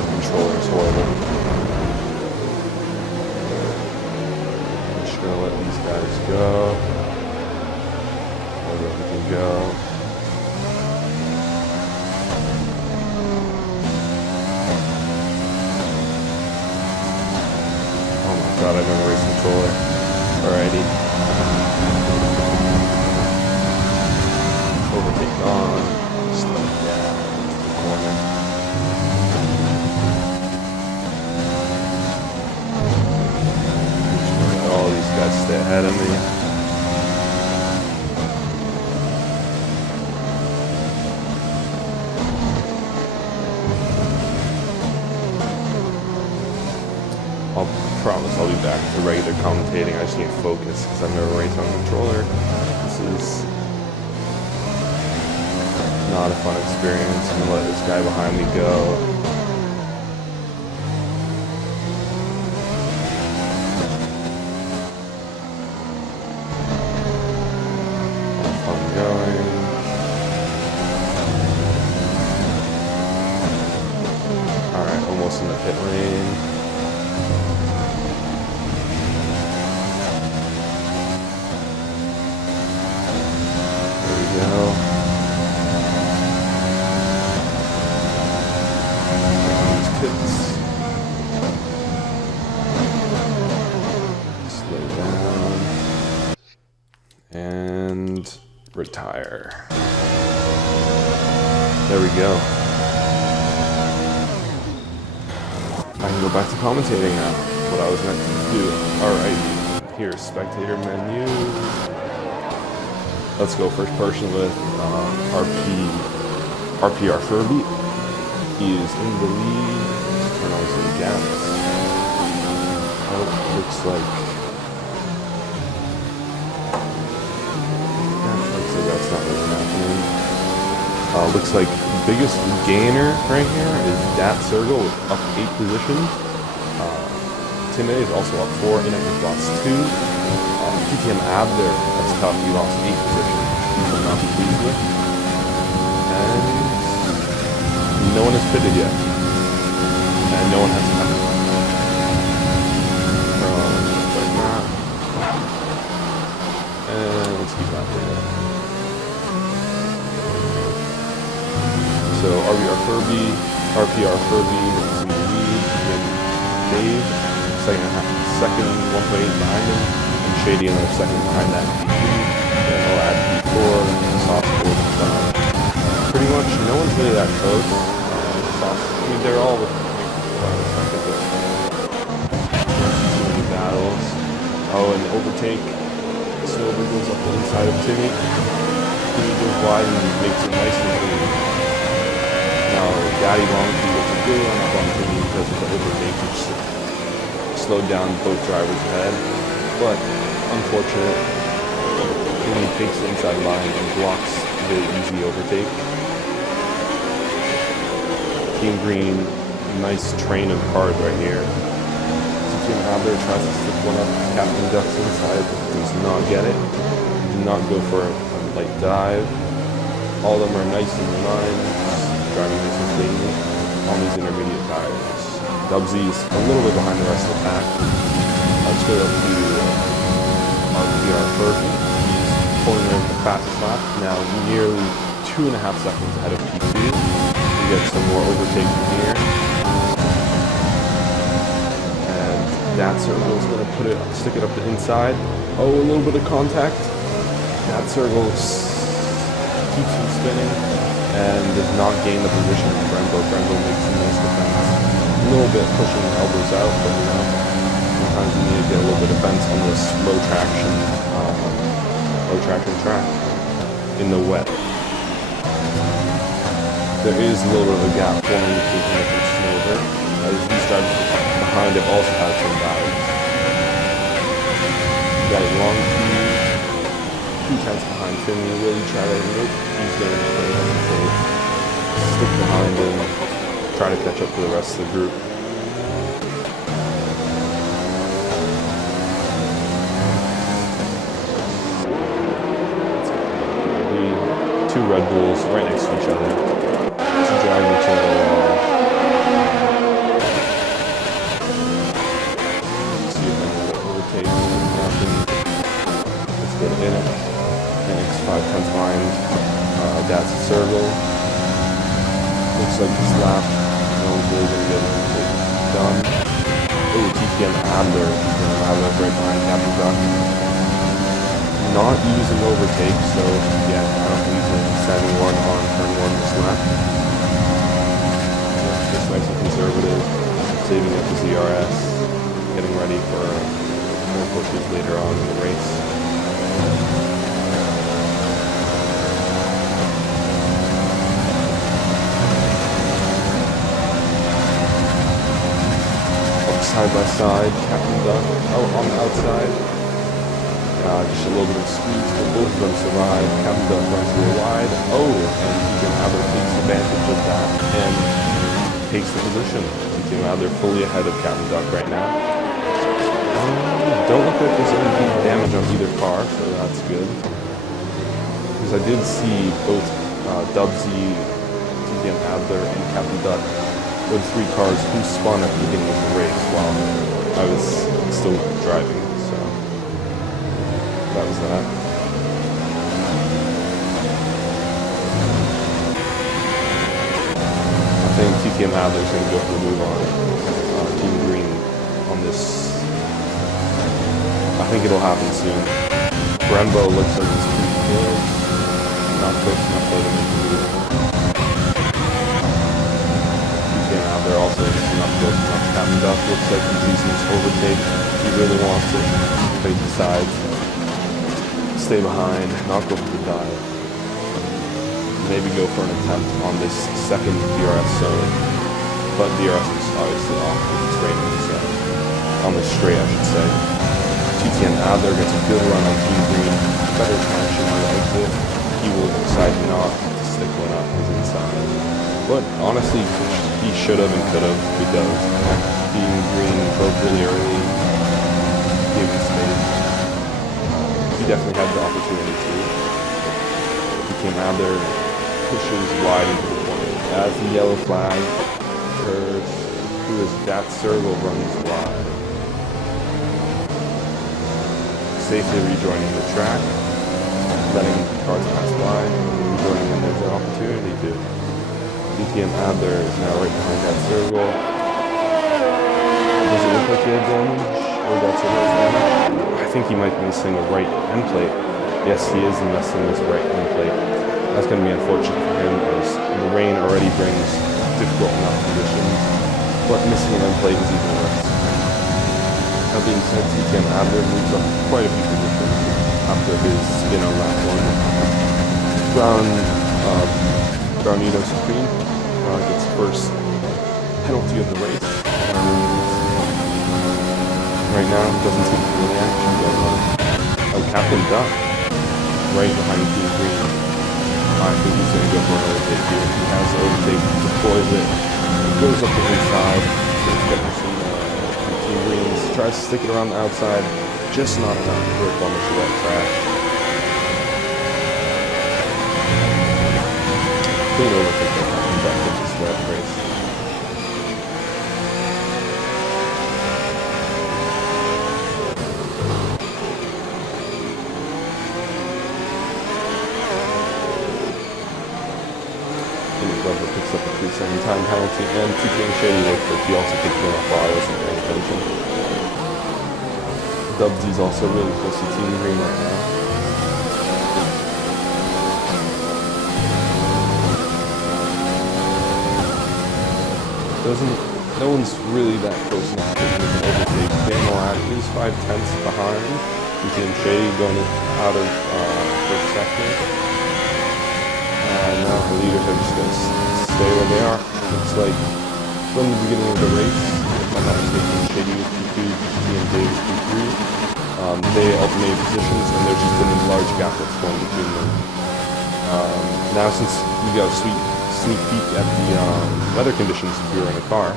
God, the controller is horrible. I'm just gonna let these guys go. Wherever they can go. Oh my God, I remember race controller. Alrighty. Overtake on. Slow down to the corner. All these guys stay ahead of me. I'll promise I'll be back to regular commentating. I just need focus because I've never raced on a controller. This is not a fun experience. I'm gonna let this guy behind me go. Have fun going. Alright, almost in the pit lane. Slow down and retire. There we go. I can go back to commentating now. What I was meant to do. Alright, here's spectator menu. Let's go first person with RPR Furby. He is in the lead. Let's turn on some gaps. Oh, looks like that's not really happening. Looks like biggest gainer right here is Dat Circle with up 8 positions. Timmy is also up 4. Inactive lost 2. TTM Ab there, that's tough. He lost 8 positions. He will not be pleased with. And no one has pitted yet. And no one has come. Like that. And let's keep that there. So RPR Furby is in the lead. Then Dave, second 1.8 behind him. And Shady another second behind that P3. Then I'll add P4, softball. Pretty much no one's really that close. I mean, they're all with battles. Oh, and overtake. Silver goes up the inside of Timmy. Timmy goes wide and makes it nice and clean. Now, Daddy Long gets a good run up on Timmy because of the overtake, which slowed down both drivers ahead. But, unfortunate, Timmy takes the inside line and blocks the easy overtake. Team Green, nice train of cars right here. Team Abler tries to stick one up. Captain Ducks inside, does not get it. Do not go for a light dive. All of them are nice in line, driving nice and cleanly on these intermediate tires. Dubsy's a little bit behind the rest of the pack. Let's go up to RPR Furby. He's pulling in the fastest lap, now nearly 2.5 seconds ahead of P2. Get some more overtake from here. And Dat Circle is going to stick it up the inside. Oh, a little bit of contact. Dat Circle keeps him spinning and does not gain the position of Brembo. Brembo makes a nice defense. A little bit pushing the elbows out, but you know, sometimes you need to get a little bit of defense on this low traction track in the wet. There is a little bit of a gap forming between him and Snowber, as these drivers behind him also have some battles. Got a long two tenths behind Timmy. Really try to, nope, he's going to play him, so stick behind him, try to catch up to the rest of the group. Two Red Bulls right next to each other. Dragging each other along. Looks like this lap, no one's really going to get it done. Oh, TTM Adler. TTM Adler right behind Captain Duck. Not using overtake, so yeah, I don't think he's going to set anyone on turn 1 this lap. Just nice and conservative, saving up the ZRS, getting ready for more pushes later on in the race. Side by side, Captain Duck out on the outside. Just a little bit of squeeze, but both of them survive. Captain Duck runs a little wide. Oh, and TTM Adler takes advantage of that and takes the position. TTM Adler fully ahead of Captain Duck right now. Don't look like there's any damage on either car, so that's good. Because I did see both Dubsy, TTM Adler, and Captain Duck were the 3 cars who spun at the beginning of the race while I was still driving, so that was that. I think TTM Adler's going to go for the move on Team Green on this. I think it'll happen soon. Brembo looks like it's pretty good. Not close enough though to make the move. They're also not close enough. Captain Duck looks like he's using his overtake. He really wants to play the sides, stay behind, not go for the dive. Maybe go for an attempt on this second DRS zone, but DRS is obviously off with its rating, so on the straight I should say. TTM Adler gets a good run on Team Green, better traction on the exit. He will decide not to stick one up his inside. But honestly, he should have and could have, because Team Green broke really early, gave him space. He definitely had the opportunity to. He came out there, pushes wide into the corner. As the yellow flag curves, who is that circle runs wide. Safely rejoining the track, letting cars pass by, rejoining when there's an opportunity to. TTM Adler is now right behind that circle. Does it look like they had damage? Or that's a little damage? I think he might be missing a right end plate. Yes, he is missing his right end plate. That's going to be unfortunate for him, as the rain already brings difficult enough conditions, but missing an end plate is even worse. That being said, TTM Adler moves up quite a few positions after his spin on lap 1. Brownito Supreme gets first penalty of the race. Right now, doesn't seem to be any action going on. Oh, Captain Duck, right behind Team Green. I think he's going to go for an overtake here. He has the overtake, deploys it, goes up the inside, gets get some Team Greens, tries to stick it around the outside, just not enough to grip on this wet track. Clean overtake that Captain Duck with this wet race. Glover picks up a 3-second time penalty, and TTM Shady looked like he also picked one up while I wasn't paying attention. Dubsy's also really close to Team Green right now. No one's really that close enough to make an overtake. Dan Milan is 5/10 behind. TTM Shady going out of first second. And now the leaders are just going to stay where they are. Looks like from the beginning of the race, if I'm not mistaken, Shady was P2, TTM Davis P3. They alternated positions, and there's just been a large gap that's formed between them. Now, since we got a sneak peek at the weather conditions if we were in a car,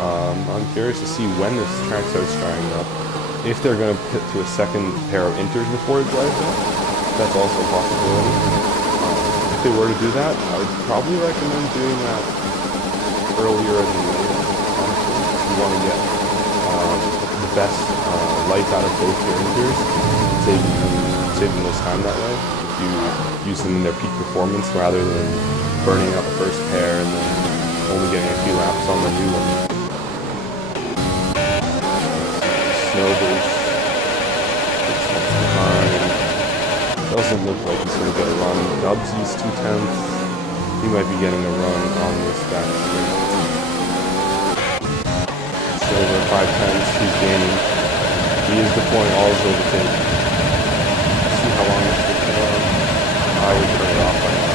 I'm curious to see when this track starts drying up. If they're going to put to a second pair of inters before it dries up, that's also a possibility. If they were to do that, I would probably recommend doing that earlier in the year. Honestly, if you want to get the best life out of both your inters, saving those time that way. If you use them in their peak performance rather than burning out the first pair and then only getting a few laps on the new one. Snowbird behind. Doesn't look like he's going to get a run. Dubsy's 2/10. He might be getting a run on this back straight. Silver 5/10. He's gaining. He is deploying all his overtake. Let's see how long this takes to run. I would turn it off right now.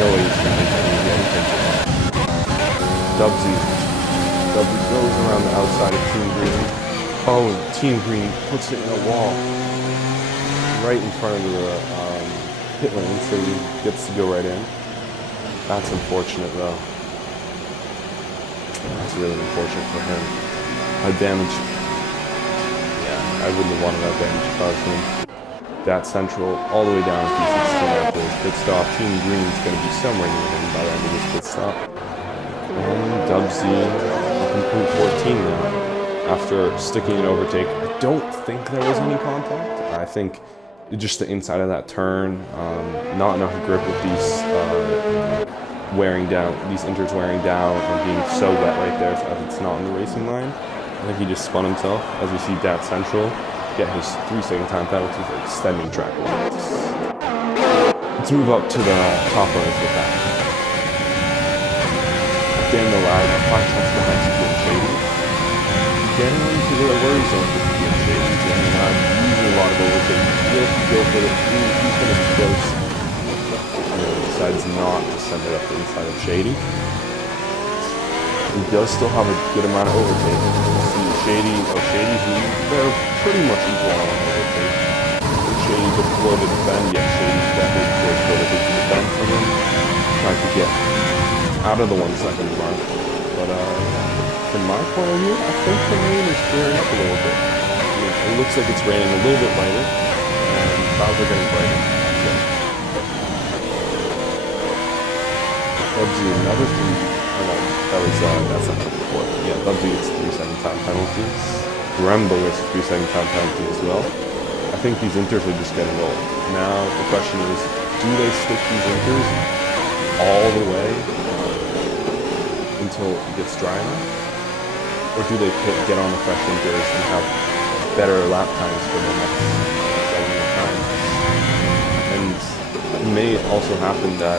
No way he's going to make anything to it. Dubsy. Dubsy goes around the outside of Team Green. Oh, Team Green puts it in a wall. Right in front of the pit lane, so he gets to go right in. That's unfortunate, though. That's really unfortunate for him. Damage. Yeah, I wouldn't have wanted that damage caused him. That central, all the way down to P16 after his pit stop. Team Green's going to be somewhere near him by the end of this pit stop. And Dubsy up in P14 now. After sticking an overtake, I don't think there was any contact. I think just the inside of that turn, not enough grip with these wearing down, these inters wearing down and being so wet right there as it's not on the racing line. I think he just spun himself, as we see Dat Central get his 3-second time penalty for extending track limits. Let's move up to the top runners with that. Daniel Lad, 5/10 behind TTM Shady. Getting into the worry zone for TTM Shady. Daniel Lad using a lot of overtake. If you go for it, he's going to be close. He decides not to send it up the inside of Shady. He does still have a good amount of overtake. You see Shady's they're pretty much equal on overtake. Shady deployed to defend, yet Shady's definitely deployed to defend for him. Trying to get out of the 1 second mark. But from my point of view, I think the rain is clearing up a little bit. It looks like it's raining a little bit lighter, and clouds are getting brighter. Dubsy, another 3. That's not before. Yeah, Dubsy gets 3-second time penalties. Brembo gets a 3-second time penalty as well. I think these inters are just getting old. Now the question is, do they stick these inters all the way until it gets dry enough? Or do they get on the fresh inters and have better lap times for the next segment of time? And it may also happen that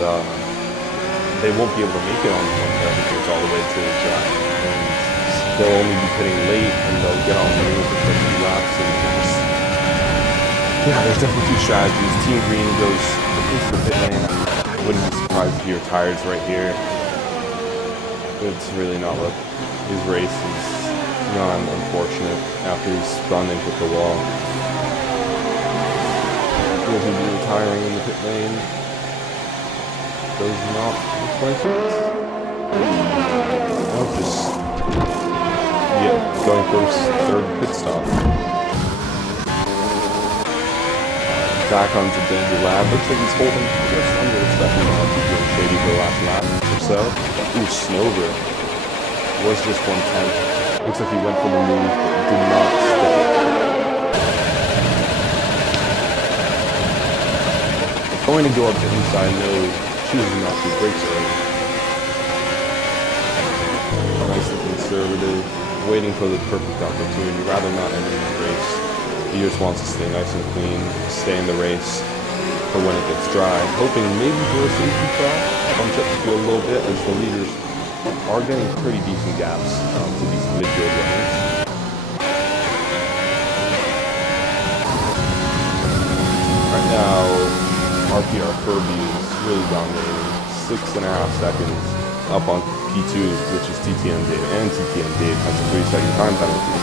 they won't be able to make it on the inters all the way to the dry. And they'll only be pitting late and they'll get on the move for 50 laps and just... Yeah, there's definitely 2 strategies. Team Green goes into the pit lane. I wouldn't be surprised if he retires right here. It's really not what his race is. Unfortunate after he's spun and hit the wall. Will he be retiring in the pit lane? Does not look like it. Oh, just going for his 3rd pit stop. Back onto Danger Lab. Looks like he's holding just under a second on TTM Shady for the last lap or so. Ooh, Snowbird was just 1/10. Looks like he went for the move, but did not stick it. Going to go up to inside, no, choosing not to, brakes early. Nice and conservative, waiting for the perfect opportunity, rather not ending the race. He just wants to stay nice and clean, stay in the race for when it gets dry, hoping maybe for a safety car, punch up the field a little bit as the leaders are getting pretty decent gaps to these midfield runners. Right now, RPR Furby is really dominating. 6.5 seconds up on P2, which is TTM Dave, and TTM Dave has a 3-second time penalty.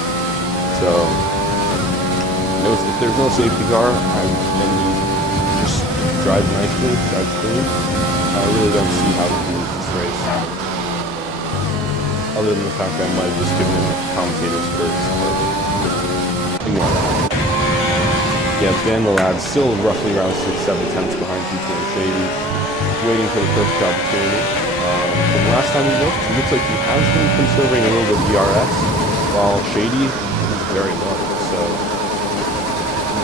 So, if there's no safety car, and he just drives nicely, drives clean, I really don't see how he can lose this race. Other than the fact that I might have just given him a commentator's curse. Ignore that. Yeah, Dan the Lad still roughly around 6-7 tenths behind TTM Shady, waiting for the perfect opportunity. From last time we looked, it looks like he has been conserving a little bit of DRS, while Shady is very low, so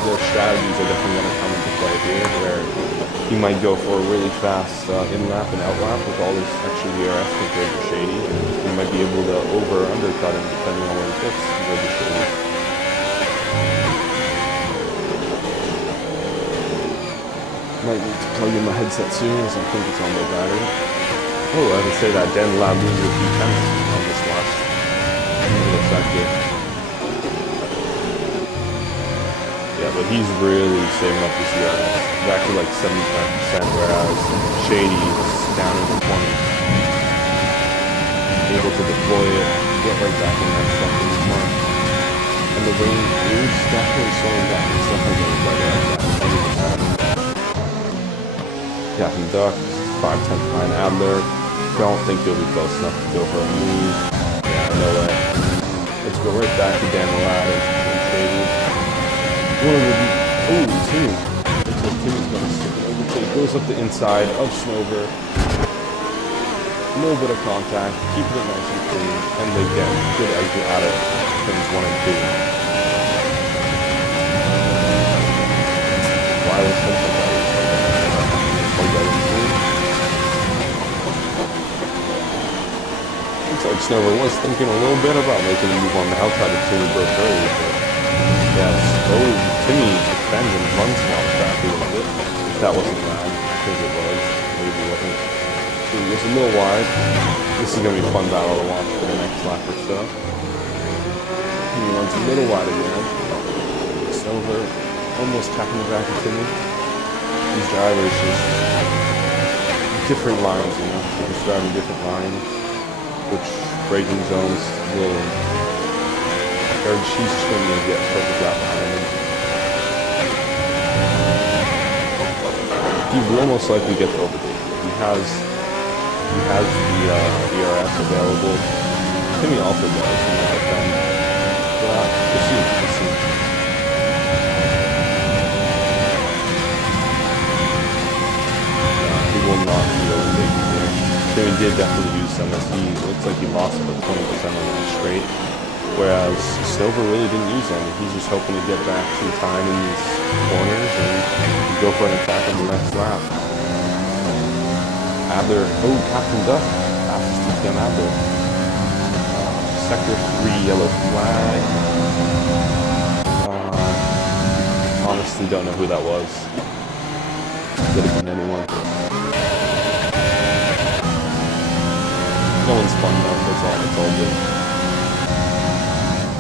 their strategies are definitely going to come into play here, where he might go for a really fast in-lap and out-lap with all this extra DRS compared to Shady, and he might be able to over or undercut him depending on where he fits compared to Shady. Might need to plug in my headset soon, as I think it's on low battery. Oh, I would say that Dan Lab loses a few tenths on this last little sector. Yeah, but he's really saving up this year. He's actually like 75%, whereas Shady is down in the 20s. Able to deploy it, get right back in that second mark. And the rain is definitely slowing down. It's definitely getting better at 20%. Captain Duck, 5/10 behind Adler. Don't think he'll be close enough to go for a move. Yeah, no way. Let's go right back to Dan Ladd and Shady. Oh, Timmy. Looks like Timmy's going to stick it overtake. Goes up the inside of Snover. A little bit of contact, keeping it nice and clean, and they get good exit out of turns 1 and 2. Wireless headset batteries. Looks like Snover was thinking a little bit about making a move on the outside of Timmy broke early, but yes. Oh, Timmy defends and runs off track a little bit. If that wasn't bad, I think it was. Maybe it wasn't. He gets a little wide. This is going to be a fun battle to watch for the next lap or so. He runs a little wide again. Snover almost tapping the back of Timmy. These drivers just different lines, you know. They're just driving different lines, which braking zones will. Or she's just going to get a perfect lap behind him. He will most likely get the overtake. He has the ERS available. Timmy also does, you know, but then we'll see. He will not be overtaking here. Timmy did definitely use some, as he looks like he lost about 20% on that straight. Whereas Snover really didn't use any. He's just hoping to get back some time in these corners and go for an attack on the next lap. Adler, oh, Captain Duck, fastest TTM Adler. Sector 3, yellow flag. Honestly don't know who that was. Could have been anyone. No one's fun though, it's all good.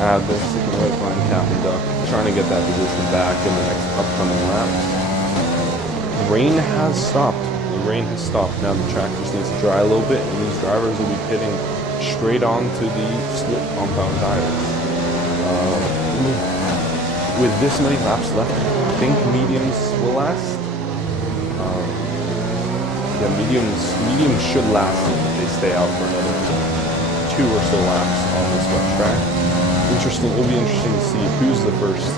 Adler sticking right behind Captain Duck, trying to get that position back in the next upcoming laps. The rain has stopped. Now the track just needs to dry a little bit, and these drivers will be pitting straight onto the split compound tires. With this many laps left, I think mediums will last. Mediums should last if they stay out for another 2 or so laps on this wet track. It'll be interesting to see who's the first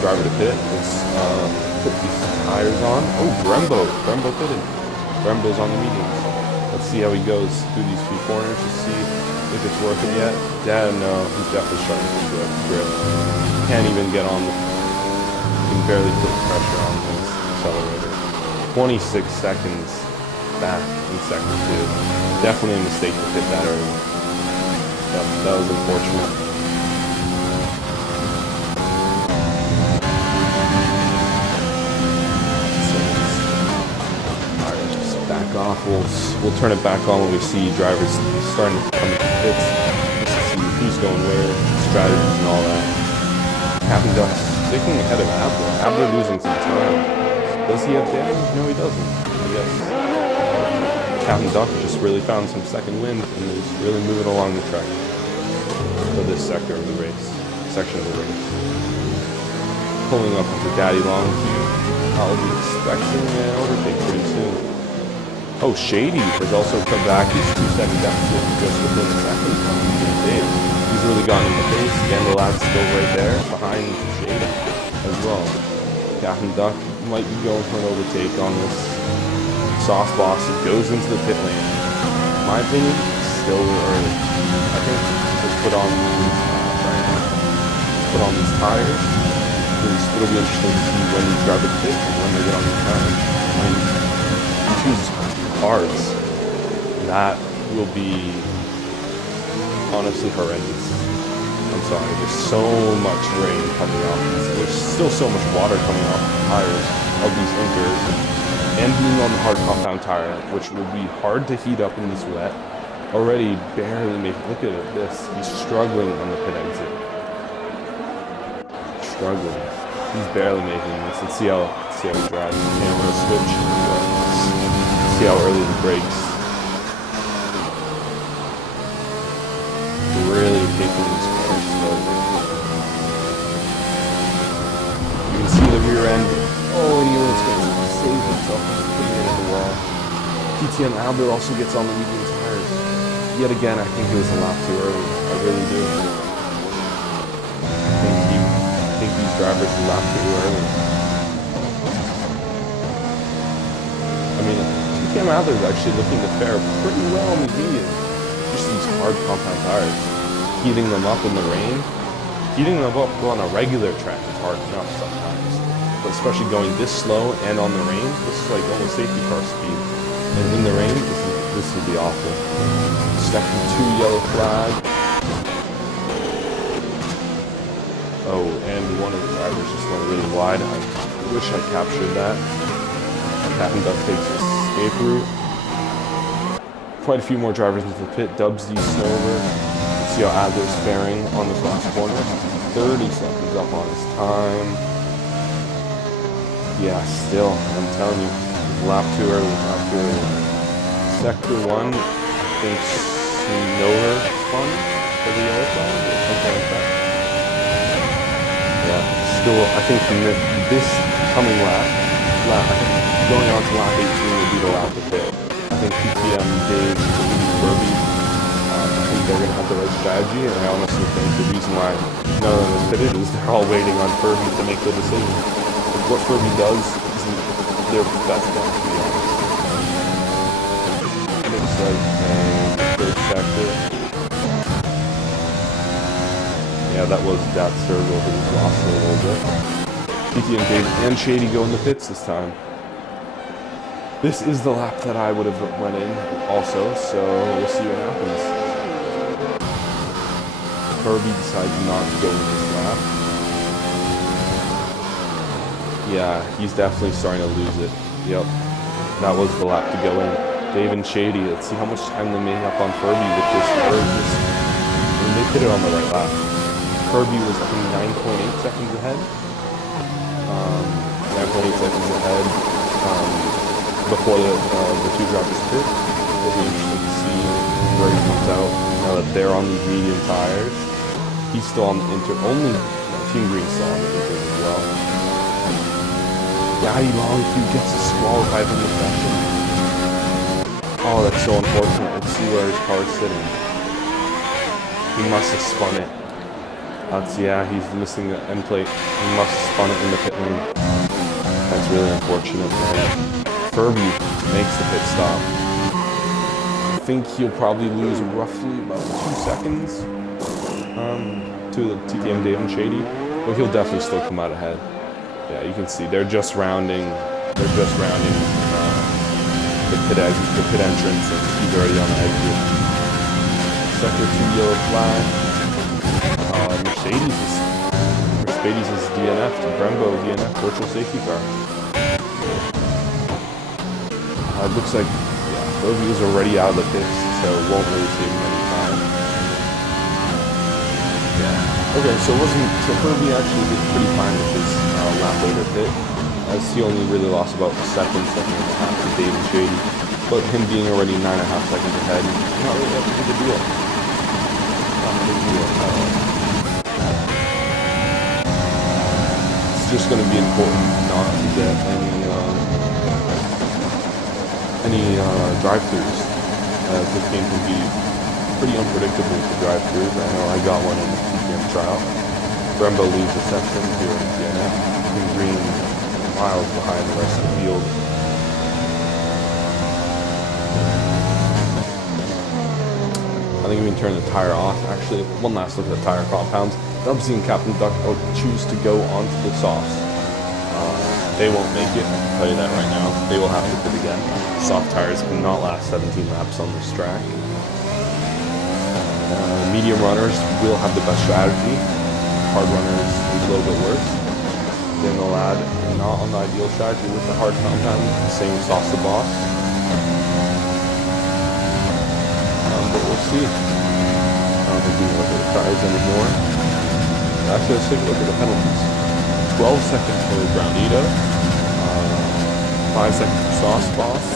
driver to pit. Let's put these tires on. Oh, Brembo pitted. Brembo's on the mediums. Let's see how he goes through these few corners to see if it's working yet. Yeah, no, he's definitely starting to grip. Can't even get on. Can barely put pressure on this accelerator. 26 seconds back in sector 2. Definitely a mistake to pit that early. That was unfortunate. Alright, just back off. We'll turn it back on when we see drivers starting to come into pits. Just to see who's going where, strategies and all that. Captain Duck sticking ahead of Abler. Abler losing some time. Does he have damage? No, he doesn't. Yes. Captain Duck just really found some second wind and is really moving along the track for this section of the race. Pulling up into Daddy Longview. I'll be expecting an overtake pretty soon. Oh, Shady has also come back. He's 2-second deficit just within a second from Dave. He's really gone into pace. Gandalad's still right there behind Shady as well. Captain Duck might be going for an overtake on this Sauce Boss. It goes into the pit lane. In my opinion, still early. I think let's put on these tires. it'll be interesting to see when these drivers pit and when they get on the time. I mean, choose parts, that will be honestly horrendous. I'm sorry, there's so much rain coming off. There's still so much water coming off the tires of these Inkers, and being on the hard compound tire, which will be hard to heat up in this wet. Already barely making, look at this, he's struggling on the pit exit. Struggling. He's barely making this. Let's see how he drives. Camera switch. See how early he brakes. Really taking these cars slowly. You can see the rear end. Oh, and Ewan's going to save himself from putting it in the wall. TTM Albert also gets on the medium tires. Yet again, I think it was a lap too early. I really do. I think these drivers are a lap too early. I mean, TTM Albert is actually looking to fare pretty well on the medium. Just these hard compound tires. Heating them up in the rain. Heating them up on a regular track is hard enough sometimes. But especially going this slow and on the rain, this is like almost safety car speed. And in the rain, this would be awful. Second 2 yellow flag. Oh, and one of the drivers just went really wide. I wish I captured that. Captain Duck takes his escape route. Quite a few more drivers into the pit. Dubs these over. See how Adler's faring on this last corner. 30 seconds up on his time. Yeah, still, I'm telling you, lap too early, Sector 1, I think Snower spun for the yellow flag or something like that. Yeah, still, I think from this coming lap, I think going on to lap 18 will be the lap to pit. I think TTM, Dave, Kirby, I think they're going to have the right strategy, and I honestly think the reason why none of them is pitted is they're all waiting on Kirby to make the decision. What Kirby does isn't their best bet, to be honest. Looks like a third sector. Yeah, that was that Servo who was lost a little bit. TTM Dave and Shady go in the pits this time. This is the lap that I would have went in also, so we'll see what happens. Kirby decides not to go in this lap. Yeah, he's definitely starting to lose it. Yep, that was the lap to go in. Dave and Shady, let's see how much time they made up on Kirby with this. I mean, they put it on the right lap. Kirby was, I think, 9.8 seconds ahead. 9.8 seconds ahead before the two drivers pit. It'll be interesting to see where he comes out now that they're on these medium tires. He's still on the only Team Green's still on the Inter as well. Daddy Longview gets disqualified from the session. Oh, that's so unfortunate. Let's see where his car is sitting. He must have spun it. Yeah, he's missing the end plate. He must have spun it in the pit lane. That's really unfortunate. Kirby makes the pit stop. I think he'll probably lose roughly about 2 seconds to the TTM Dave and Shady, but he'll definitely still come out ahead. Yeah, you can see they're just rounding. They're just rounding the pit entrance, and he's already on the exit. Sector 2 yellow flag. Mercedes is DNF to Brembo DNF virtual safety car. It looks like Kirby is already out of the pits, so it won't really save him any time. Yeah. Okay, so Kirby actually did pretty fine with his lap later pit, as he only really lost about a second and a half to Dave and Shady. But him being already 9.5 seconds ahead, not really that big a deal. Not a big deal at all. It's just going to be important not to get any drive-thrus, as this game can be pretty unpredictable for drive-thrus. I know I got one in the TTM trial. Brembo leaves the section here in DNF. Team Green miles behind the rest of the field. I think we can turn the tire off. Actually, one last look at the tire compounds. Dubsy and Captain Duck choose to go onto the softs. They won't make it, I can tell you that right now. They will have to pit again. Soft tires cannot last 17 laps on this track. Medium runners will have the best strategy. Hard runners is a little bit worse. Then they'll add not on the ideal strategy with the hard compound, same with Sauce the Boss. But we'll see. I don't think we can look at the tires anymore. Actually, let's take a look at the penalties. 12 seconds for Brownito, 5 seconds for Sauce Boss,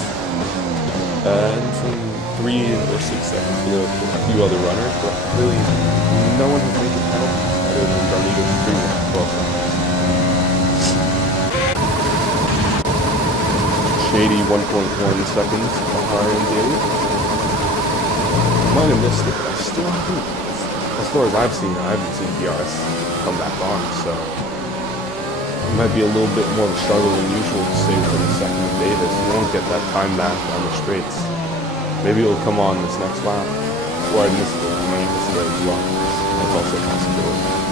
and some 3 or 6 seconds for a few other runners, but really no one has made the penalties other than Brownito's 12 seconds. Shady 1.1 seconds behind Daily. Might have missed it, but I still haven't, as far as I've seen, I haven't seen DRS come back on, so it might be a little bit more of a struggle than usual to stay within a second of Davis. You won't get that time back on the straights. Maybe it'll come on this next lap, or I missed it. I might miss it as well. That's also a possibility.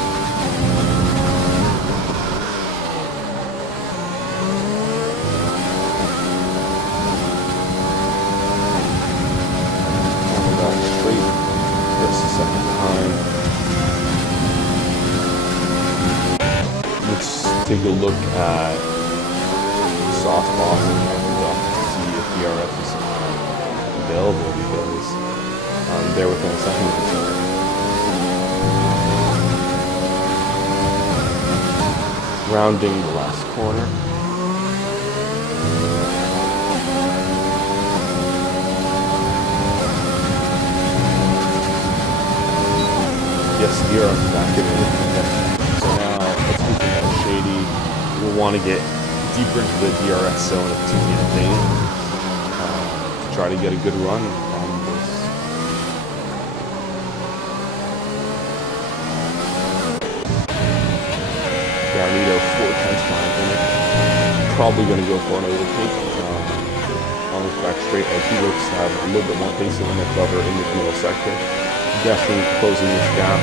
Take a look at Soft Boss and Captain Duck to see if DRS is available, because they're within a second of each other. Rounding the last corner. Yes, DRS is activated. So now let's move to that Shady. We'll want to get deeper into the DRS zone of TTM to try to get a good run on this. Brownito 4/10 miles in it. Probably going to go for an overtake on this back straight, as he looks to have a little bit more pace than the cover in this middle sector. Definitely closing this gap.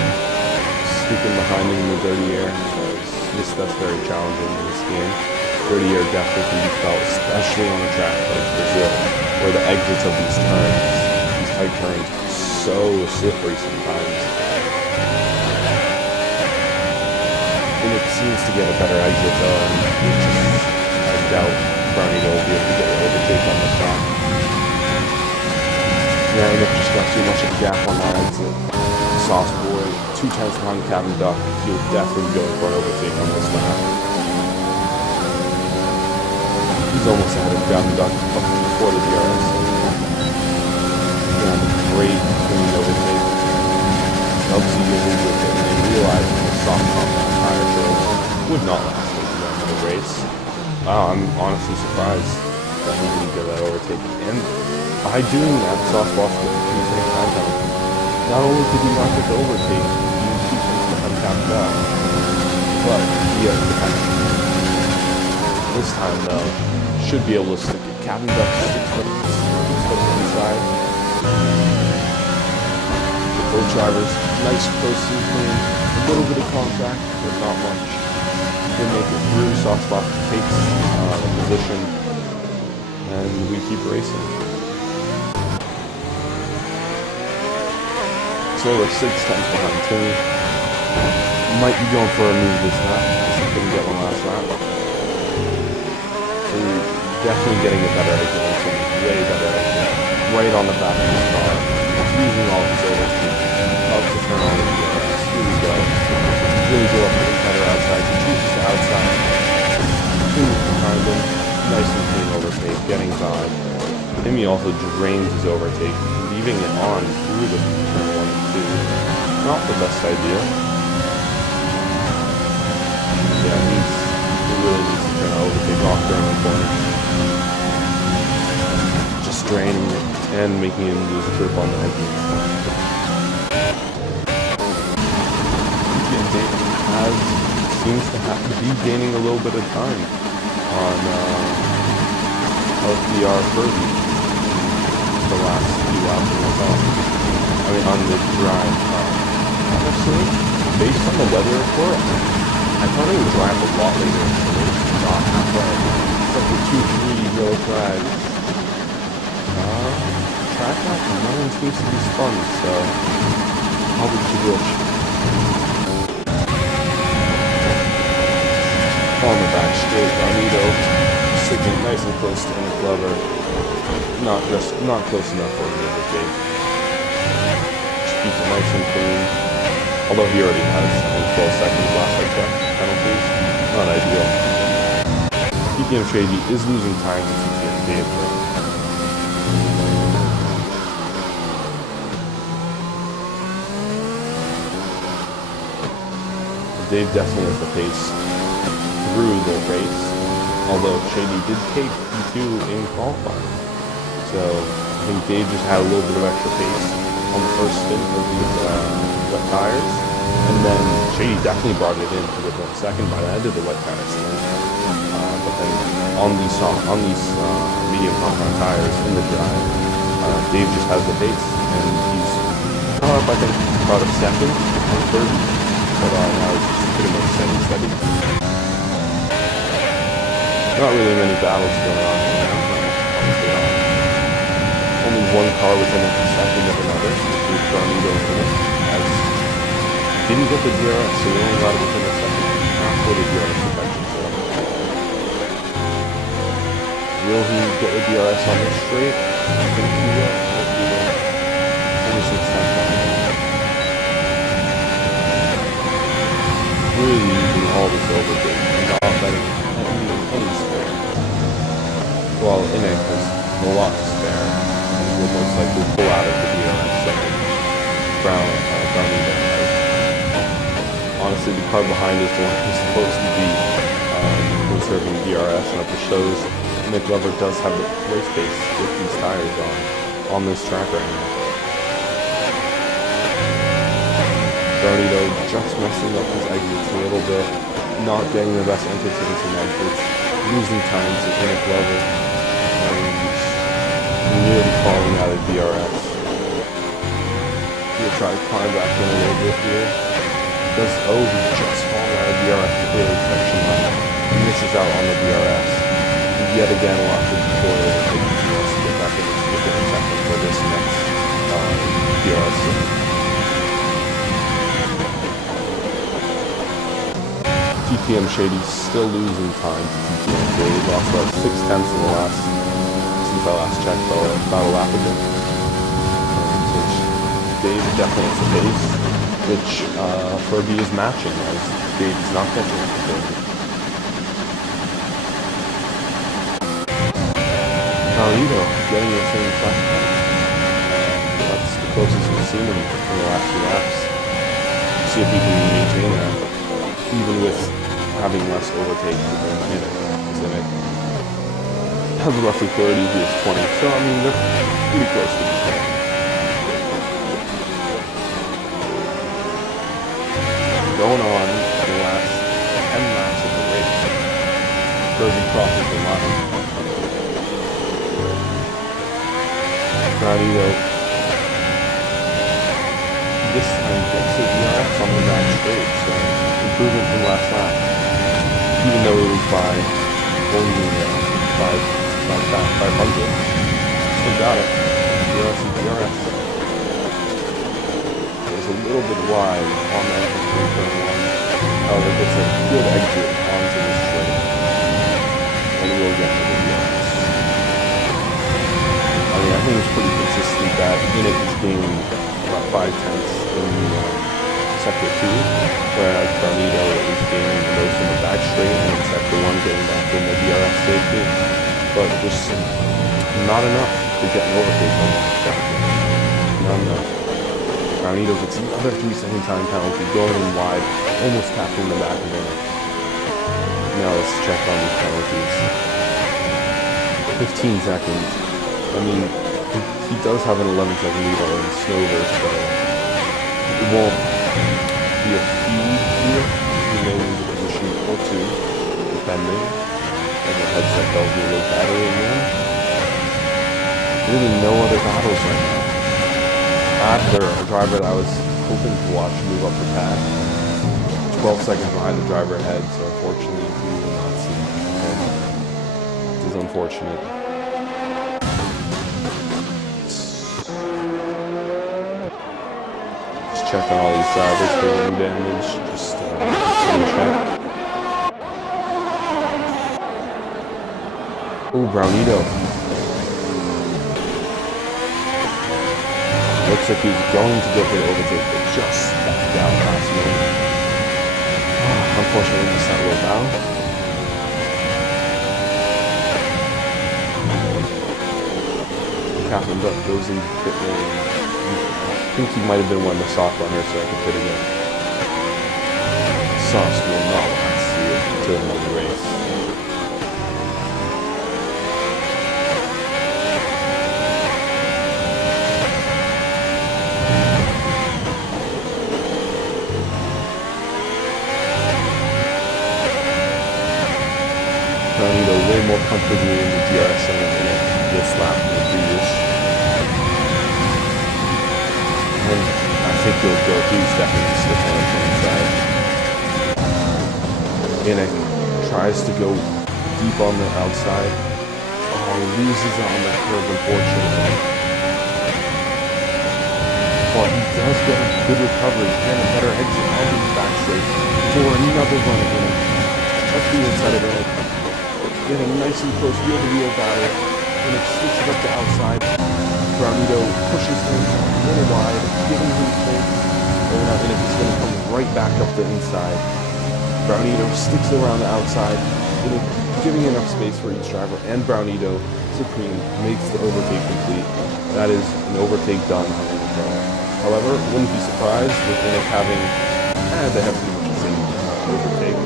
Sneaking behind him in the dirty air. That's very challenging in this game. Dirty air definitely can be felt, especially on a track like Brazil, where the exits of these turns, these tight turns, are so slippery sometimes. And it seems to get a better exit though, and I doubt Brownito will be able to get an overtake on this track. Yeah, and it just got too much of a gap on that exit. Sauce Boy, 2/10 behind Captain Duck. He'll definitely go for an overtake on this lap. He's almost ahead of Captain Duck up before the DRS. Yeah, great clean overtake. Helps you get into it, and they realize that the soft compound tire shows would not last into the race. Wow, I'm honestly surprised that he didn't get that overtake. And by doing that, Sauce Boss gets a 2 time penalty. Not only did he not get the overtake, he was 2 tenths behind Captain Duck, but he has the penalty. This time, though, should be able to stick it. Captain Duck sticks to the inside. With both drivers, nice close-in clean, a little bit of contact, but not much. They make it through. Sauce Boss takes the position, and we keep racing. So we're 6 tenths behind Timmy. Might be going for a move this lap, because he couldn't get one last lap. And definitely getting a better exit on Timmy, way better exit. Right on the back of his car, using all his overspeed. Up to turn on the DRS. Here we go. Really go up to the cutter outside, chooses the outside. Timmy's behind him. Nice and clean overtake, getting by. Timmy also drains his overtake, leaving it on through the turn 1 and 2. Not the best idea. Yeah, he really needs to turn overtake off during the corner. Just draining it and making him lose a grip on the engine. Seems to be gaining a little bit of time on LPR Furby. The last few laps of the on the drive. Honestly, based on the weather report, I thought it would dry up a lot later. It's not athletic. It's like the 2-3 yellow flags. Track lap 9 seems to be spun, so probably too glitch. On the back straight, Arnito sticking nice and close to Nick Glover. Not close enough for him to overtake. Just keeps it nice and clean. Although he already has, I think, 12 seconds last I checked. Penalties. Not ideal. TTM Shady is losing time to TTM Dave, though. Dave definitely has the pace through the race, although Shady did take P2 in qualifying. So I think Dave just had a little bit of extra pace on the first stint of these wet tires, and then Shady definitely brought it in to the second by the end of the wet tire stint. But then on these medium compound tires in the dry, Dave just has the pace, and he's caught up, I think, about a second on third. But now it's just pretty much staying steady. Not really many battles going on right now. Only one car within a second of another, which is Garnido in it. As didn't get the DRS, so we only got it within a second after the DRS protection. So will he get the DRS on this straight? I think he will. Only 6 times down. Really using all this overtake and not letting any spare. Well, Inek has a lot to spare, and he will most likely pull out of the DRS second. Brownlee has. Honestly, the car behind is the one who's supposed to be conserving DRS, and if it shows, Nick Glover does have the race pace with these tires on this track right now. Garnido just messing up his exits a little bit, not getting the best entrance into some exits, losing time to Nick Glover, and nearly falling out of DRS. He'll try to climb back in a little bit here. He just fallen out of DRS to clear the protection line. He misses out on the DRS. Yet again, a lot to deploy overtake if he wants to get back in within a second for this next DRS. TTM Shady still losing time to TTM Shady. Lost about 6 tenths in the since I last checked, about a lap ago. Which Dave definitely has the pace, which Furby is matching as Dave is not catching up to Furby. Garnido getting the same track time. That's the closest we've seen him in the last few laps. See if he can maintain that, even with having less overtake than Inek. Has roughly 30, he has 20, so I mean they're pretty close to each other. Going on the last 10 laps of the race, Furby crosses the line. Garnido this time gets the DRS on the back straight, so improvement from last lap. Even though it was by only 500, still got it. DRS and DRS. It was a little bit wide on that turn one. However, it's a good exit onto the straight. And we'll get to the DRS. I mean, I think it's pretty consistent that Inek is gaining about 5 tenths in sector 2, whereas Garnido is gaining the most in the back straight and in sector 1 getting back in the DRS safety. But just not enough to get an overtake on that sector. Not enough. Garnido gets another 3-second time penalty, going in wide, almost tapping the back of Inek. Now let's check on these penalties. 15 seconds. I mean, he does have an 11-second lead on Snover, so it won't be a huge deal. He may lose a position or 2, depending. And the headset tells me low battery again. Really no other battles right now. Adler, a driver that I was hoping to watch move up the pack, 12 seconds behind the driver ahead, so unfortunately we will not see much from him. This is unfortunate. Just check on all these drivers for wind damage, just check. Ooh, Brownito. Looks like he's going to go for the overtake, but just backed out last minute. Unfortunately, missed that little bow. Captain Duck goes into pit lane. I think he might have been one of the soft runners, so I could pit again. Sauce will not see it until the end of the race. Brownito way more comfortably in the DRS zone in this lap than the previous. And I think he'll go, he's definitely slipping on the inside. Inek tries to go deep on the outside. Oh, loses it on the curve, unfortunately. But he does get a good recovery and a better exit on his back straight for another run of Inek. Up the inside of Inek. Getting nice and close wheel-to-wheel battle. Inek sticks it up the outside. Brownito pushes him a little wide, giving him space. And now Inek is going to come right back up the inside. Brownito sticks it around the outside, giving enough space for each driver, and Brownito Supreme makes the overtake complete. That is an overtake done on Inek. However, wouldn't be surprised with Inek having, they have pretty much the same overtake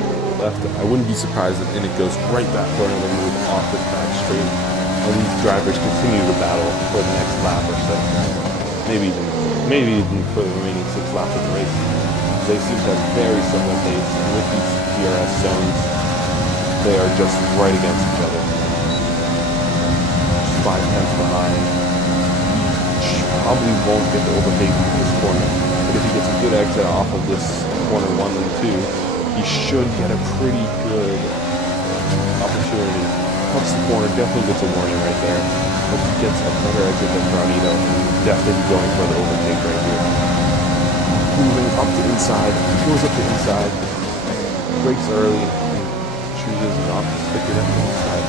left. I wouldn't be surprised if Inek goes right back for another move off his back straight, and these drivers continue to battle for the next lap or so. Maybe even for the remaining 6 laps of the race. They seem to have very similar pace, and with these DRS zones, they are just right against each other. Just 5 tenths behind. Probably won't get the overtake in this corner, but if he gets a good exit off of this corner 1 and 2, he should get a pretty good opportunity. Cuts the corner, definitely gets a warning right there. But he gets a better exit than Brownito, definitely going for the overtake right here. Moving up the inside, goes up the inside, brakes early, chooses not to stick it up the inside.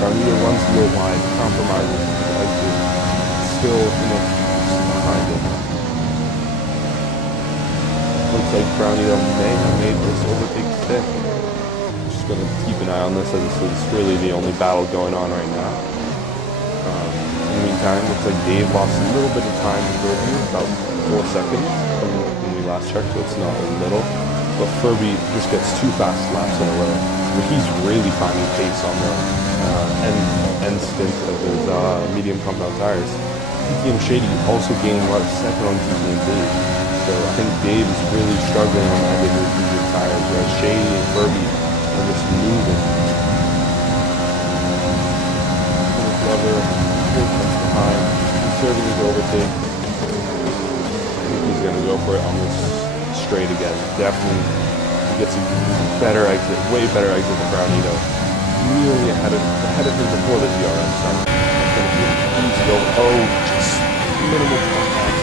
Brownito runs a little wide, compromises his exit, still behind him. Looks like Brownito may have made this overtake stick. Just going to keep an eye on this, as this is really the only battle going on right now. In the meantime, looks like Dave lost a little bit of time to Furby, about 4 seconds from when we last checked, so it's not a little. But Furby just gets 2 fast laps in a row. But he's really finding pace on the end stint of his medium compound tires. TTM Shady also gaining a lot of second on TTM Dave. So I think Dave is really struggling on the end of his medium tires, whereas Shady and Furby are just moving. Glover, 4 tenths behind, serving his overtake. I think he's going to go for it on this straight again. Definitely, he gets a better exit, way better exit than Brownito. Really ahead of him before the DRS started. He's going, just minimal contact.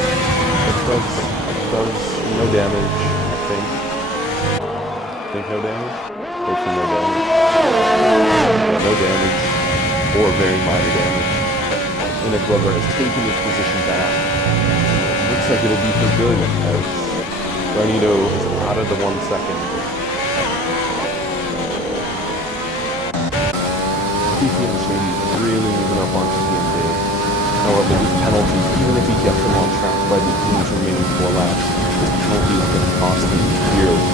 It does no damage, I think. No damage? Hopefully no damage. Yeah, no damage. Or very minor damage. Inek Glover has taken his position back. Looks like it'll be for good, as Brownito is out of the 1 second. TTM Shady really moving up on TTM Dave. However, these penalties, even if he gets them on track by the team's remaining 4 laps, this penalty is going to cost him dearly.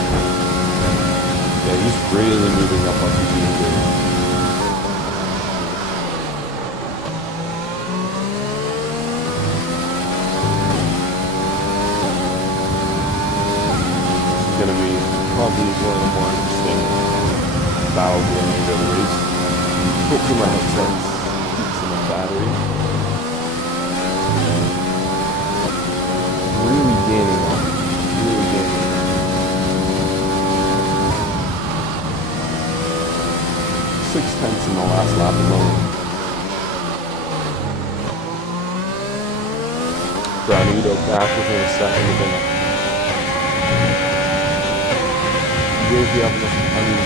Yeah, he's really moving up on TTM Dave. Going to be probably one of the more interesting battles in the race. Hopefully my headset keeps enough battery. Really gaining on it. Really gaining. Granito back within a second again. Will he have enough? I mean,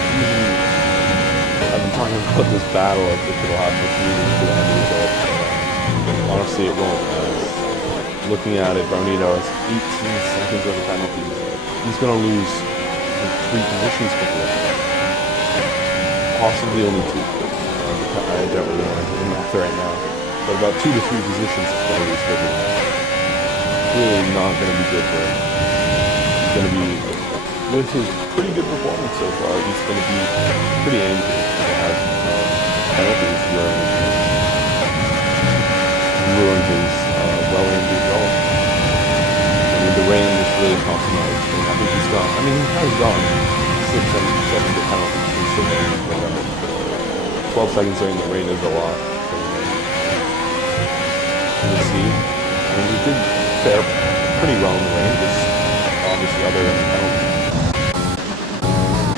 I've been talking about this battle as if it'll have much meaning to the end result. Honestly, it won't. Looking at it, Granito has 18 seconds of the penalties. He's going to lose like 3 positions before that. Possibly only 2. I don't really want to do the math right now. But about 2 to 3 positions is going to lose before that. Really not going to be good for him. He's going to be, with his pretty good performance so far, he's going to be pretty angry to have penalties ruin his well-earned result. I mean, the rain is really compromised. And I think he's gone. I mean, he has gone 6, 7 seconds of penalties considering whatever. 12 seconds during the rain is a lot. We'll see. I mean, he did fare pretty well in the rain, just obviously other than penalties.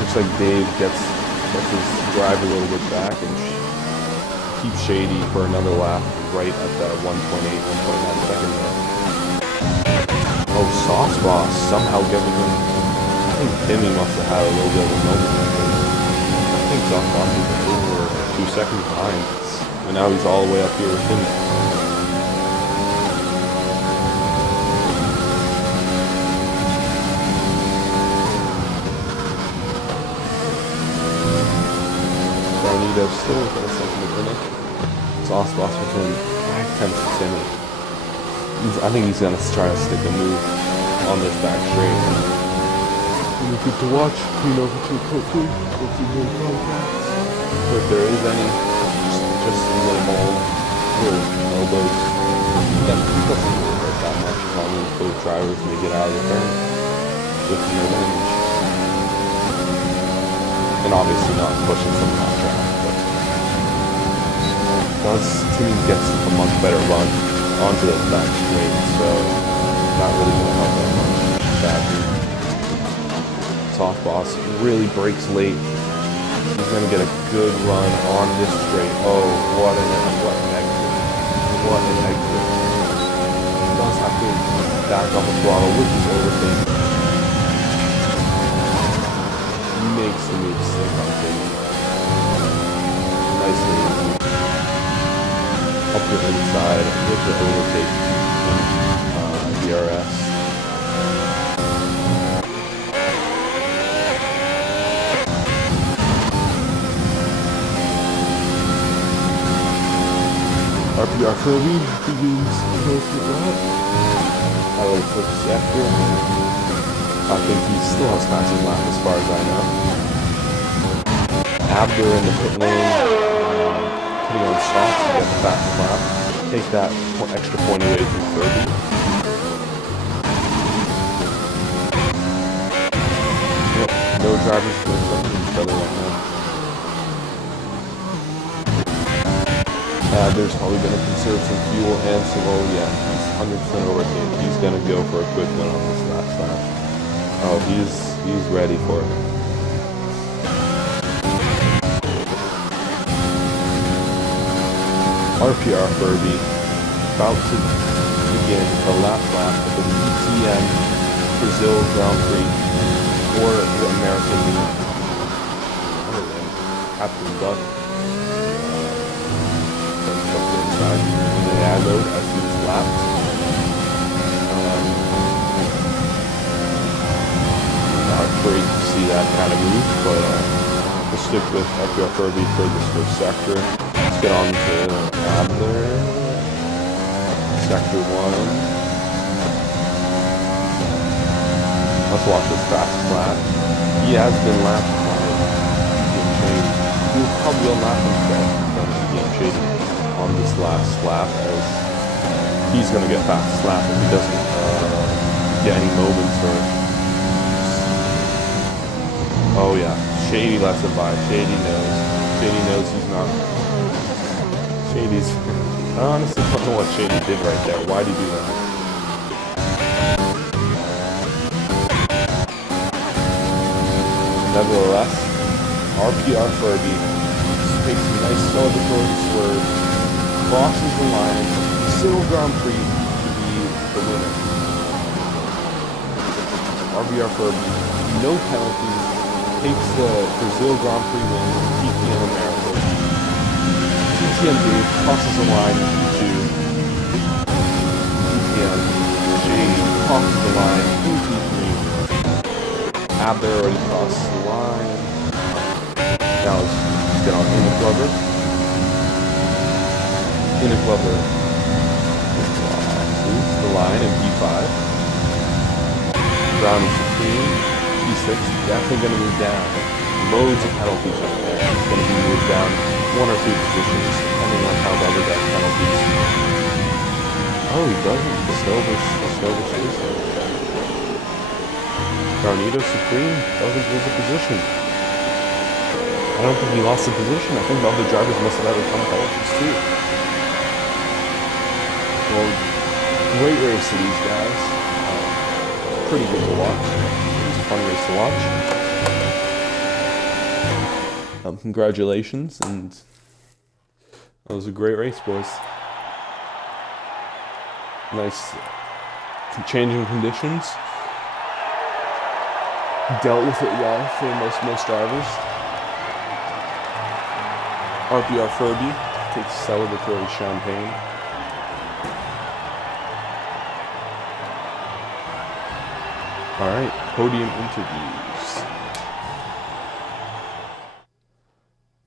Looks like Dave gets his drive a little bit back and keeps Shady for another lap right at that 1.8, 1.9 second mark. Oh, Sauce Boss somehow giving him, I think Timmy must have had a little bit of a moment. I think Sauce Boss is over 2 seconds behind, and now he's all the way up here with Timmy. Still within a second of finish. Sauce Boss within 5 tenths of Timmy. I think he's going to try to stick a move on this back straight. Really good to watch. Clean over to a quickly. If there is any, just some little elbows. He doesn't hurt that much as long as both drivers make it out of the turn with no damage. And obviously not pushing some contract. Once Timmy gets a much better run onto the back straight, so not really going to help that much. Sadly, Sauce Boss really breaks late. He's going to get a good run on this straight. Oh, what an exit. What an exit. He does have to back off the throttle, which is overthinking. Makes the move slick on Timmy. Nicely easy. Up the inside with the overtake DRS. RPR Kirby begins to go through that. I like flip sector. I think he still has fastest lap as far as I know. Abder in the pit lane. Putting on softs to get the fastest lap. Take that extra point away from Kirby. Yep, no drivers doing something each other right now. Abder's probably going to conserve some fuel and some, oh yeah, he's 100% overtake. He's going to go for a quick one on this last lap. Oh, he's ready for it. RPR Furby about to begin the last lap of the TTM Brazil Grand Prix for the American League. Other than Captain Duck. Inside in the ad load as he's lapped. Not great to see that kind of move, but we'll stick with RPR Furby for this first sector. Let's get on to Abder. Sector 1. Let's watch this fastest lap. He has been lapped by TTM Shady. He will probably unlap himself from TTM Shady on this last lap, as he's going to get fastest lap if he doesn't get any moments or... Oh yeah, Shady lets him by. Shady knows he's not... Shady's... I honestly don't know what Shady did right there. Why'd he do that? Nevertheless, RPR Furby takes a nice celebratory swerve, crosses the line, Brazil Grand Prix to be the winner. RBR Furby, no penalties, takes the Brazil Grand Prix win, TTM America. TTM Dave crosses the line in P2. TTM Shade crosses the line in P3. Abder already crosses the line. Now let's get on Glover. Glover crosses the line in P5. Brown is Supreme. P6 definitely going to move down. Loads of penalties right there. He's going to be moved down 1 or 2 positions depending on how the other guy's penalties. Oh, he doesn't. Silver stays there. Garnito Supreme doesn't lose a position. I don't think he lost a position. I think the other drivers must have had a ton of penalties too. Well, great race to these guys. Pretty good to watch. It was a fun race to watch. Congratulations, and that was a great race, boys. Nice changing conditions. Dealt with it well for most drivers. RPR Furby takes celebratory champagne. Alright, podium interviews.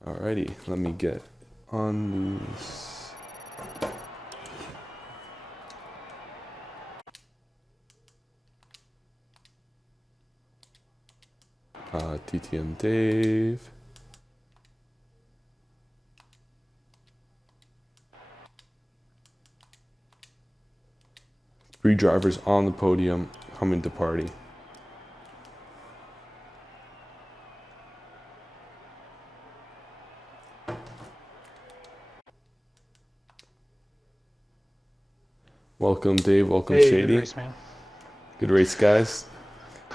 Alrighty, let me get on these. TTM Dave. Three drivers on the podium coming to party. Welcome, Dave. Welcome, hey, Shady. Good race, man. Good race, guys.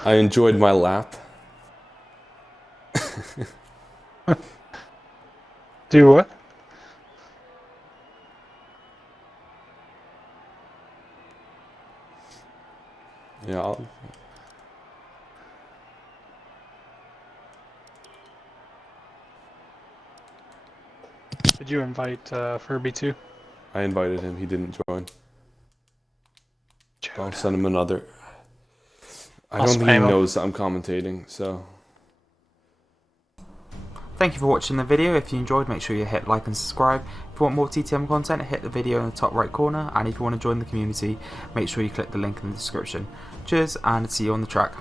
I enjoyed my lap. Do what? Yeah, Did you invite Furby too? I invited him. He didn't join. I'll send him another. I don't think he knows I'm commentating, so. Thank you for watching the video. If you enjoyed, make sure you hit like and subscribe. If you want more TTM content, hit the video in the top right corner. And if you want to join the community, make sure you click the link in the description. Cheers, and see you on the track.